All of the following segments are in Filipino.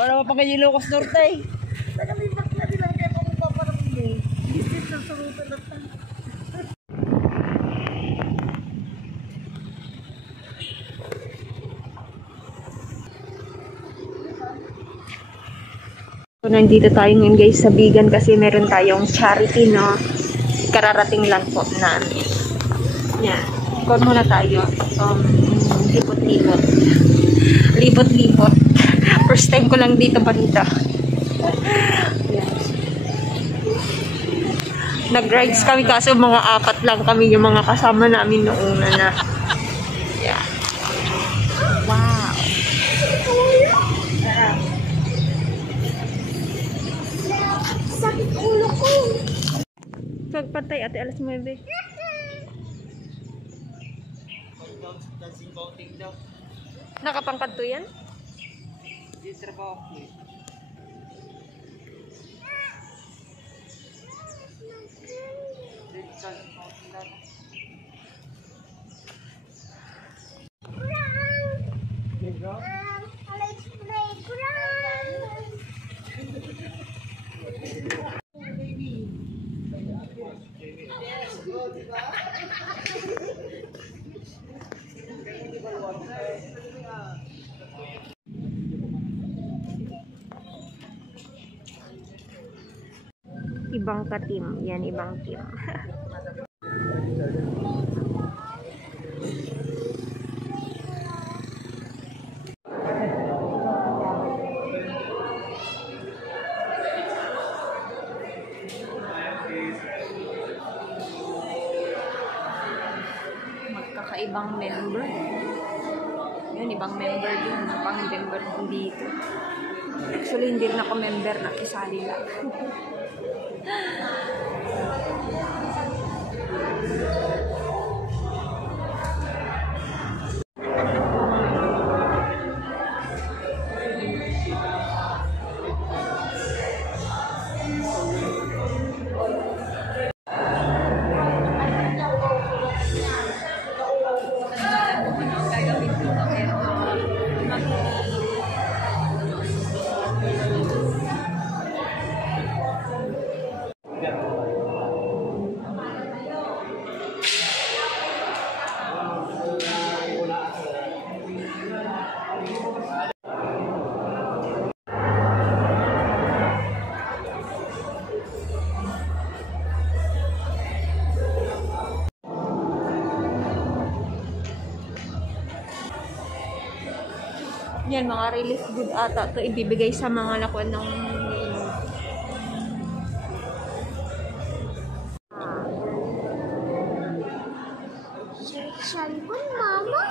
Para mapangayilokos Norte. Taga may bakla nilang kaya pamupapanapin mo. Isip sa surutan na tayo. So, nandito tayo ngayon guys sa Bigan kasi meron tayong charity, no? Kararating lang po namin. Yan. Ikon muna tayo. Lipot-lipot. Lipot-lipot. First time ko lang dito banda. Yan. Nag-rides kami kaso mga 4 lang kami yung mga kasama namin noong una na. Yan. Wow. Sakit ulo ko. Pagpatay ate alas 9. Nakapangkad to yan? Di trabaho ko. Ibang ka-team. Yan, ibang team. Magkakaibang member. Yan, ibang member yun. Ibang member dito. Actually, hindi rin ako member. Nakisali lang. Yan, mga relief good ata. Ito ibibigay sa mga lakuan ng Cellphone, mama?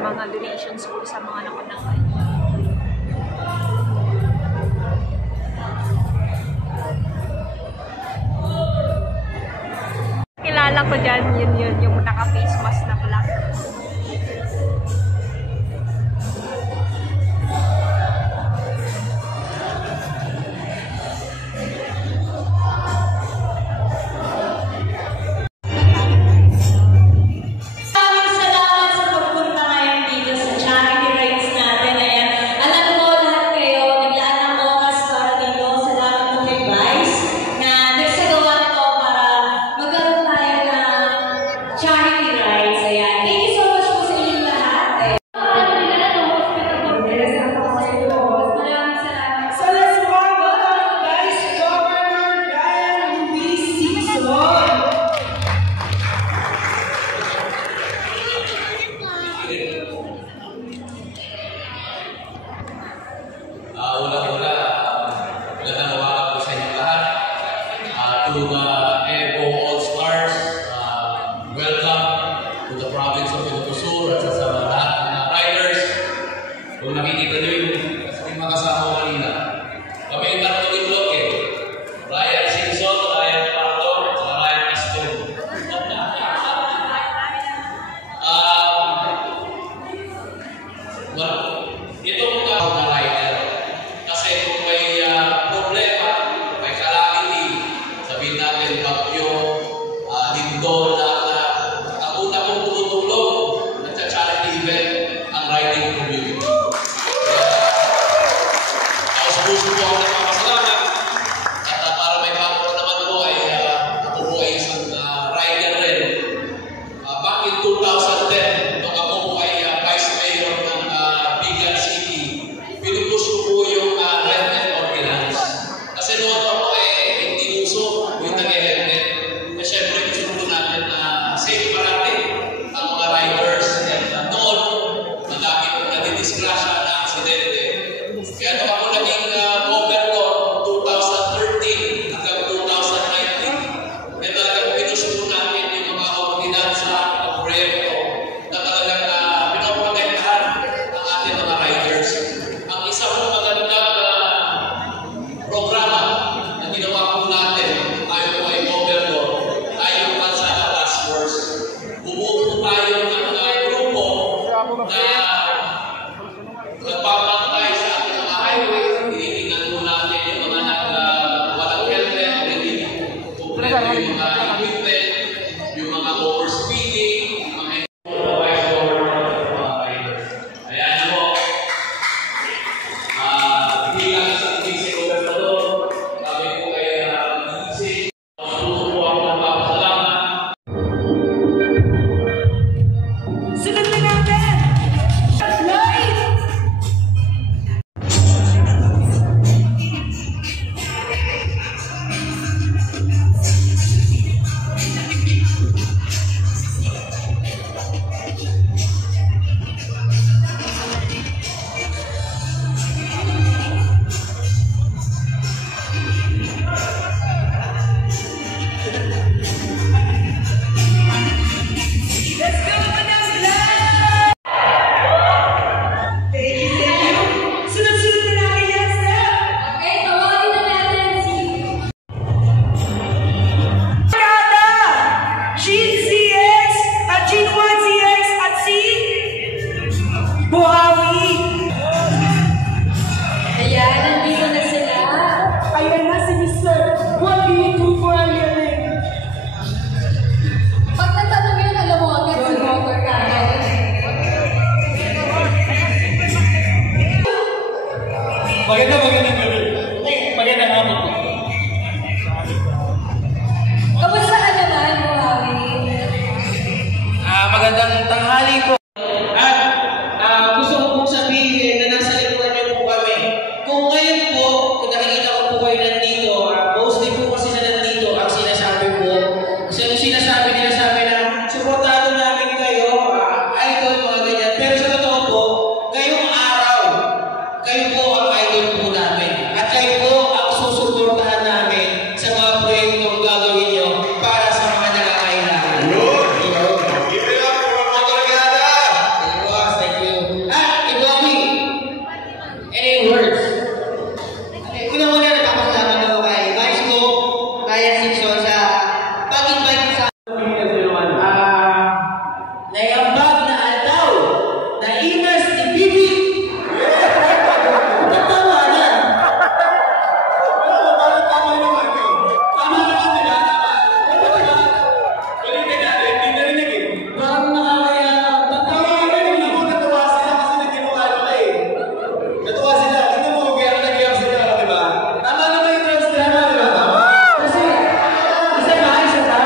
mga donations po sa mga nakunangan. Kilala ko dyan, yun, yung naka-face mask na black. Magandang gabi. Magandang hapon po. Kamusta ka naman, Buhawi? Magandang tanghali po. At gusto ko pong sabihin na nasa likuran niyo po kami. Kung ngayon po, kung nakikita ko po kayo nandito, mostly po kasi na nandito ang sinasabi po. Kasi yung sinasabi nila sa amin na suportado namin kayo, idol, mga ganyan. Pero sa totoo po, ngayong araw, kayo po ang idol po namin. At kayo po ang susuportahan namin sa mga proyektong gagawin nyo para sa mga nangangailangan. Give it up for mga barkada! section sa pag-invite sa naiambag na aldaw na inas ni Bibi. Tama na. Tama naman, di ba? Balikin natin, hindi narinig eh. Parang nakakaya. Tama na yun. Natuwa sila kasi nagkinuha ka eh. Natuwa sila. Tingnan mo, nag-iyak sila, di ba? Tama naman yung transdrama, di ba? Tama. Kasi maayos ka.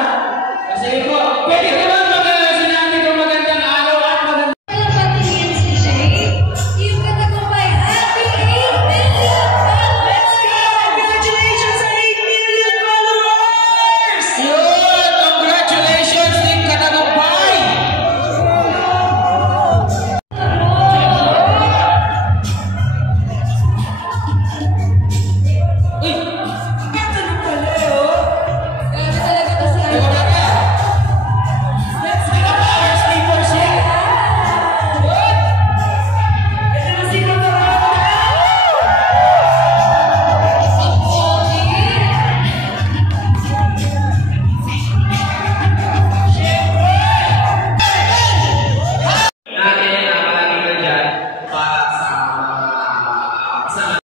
Kasi po, pwede ka ba sinabi ko magandang araw at magandang yun! Congratulations, Team Katagumpay! Uy! Ganda na pala eh, oh! Wala ka! Let's go! Powers, team for shit! Good! Ito na si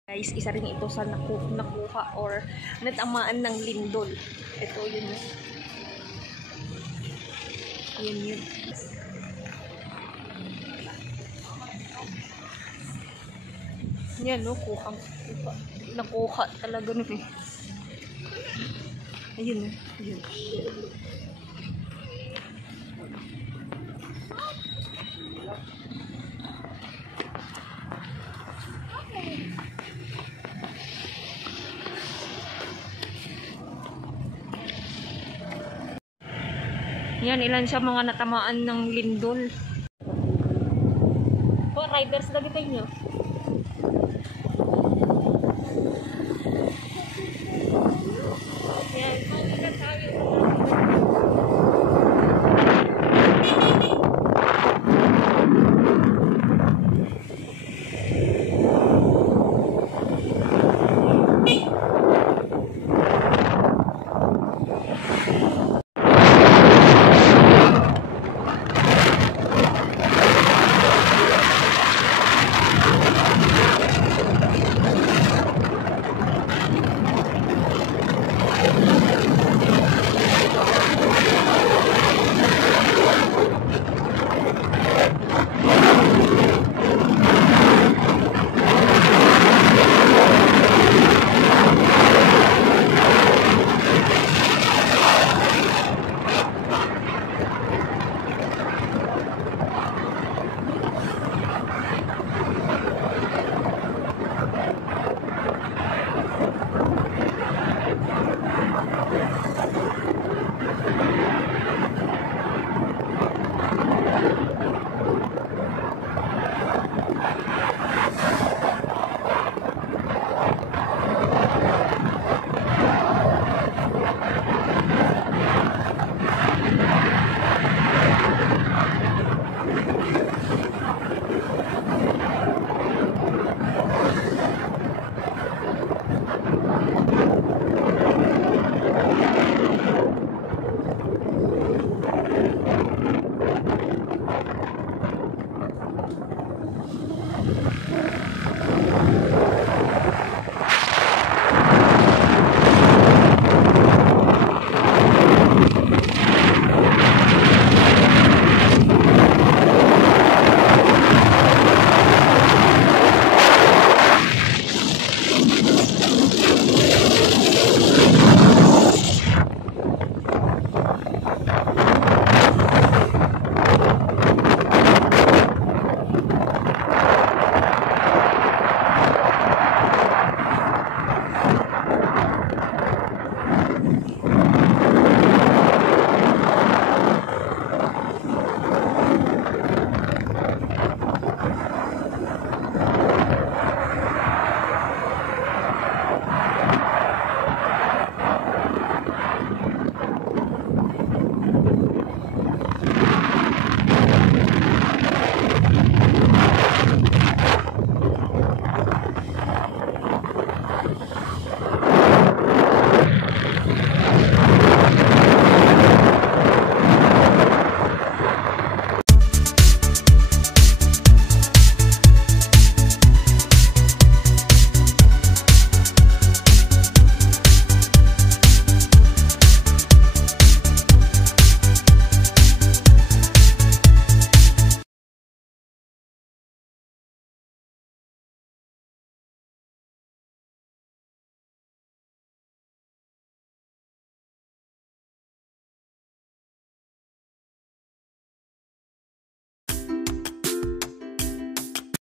Guys, isa rin ito sa nakuha or natamaan ng lindol. Ito yun. Yun. Yan, no? Nakuha talaga nun eh. Ayun, yun. Yan, ilan siya mga natamaan ng lindol. Po, riders lagi tayo nyo.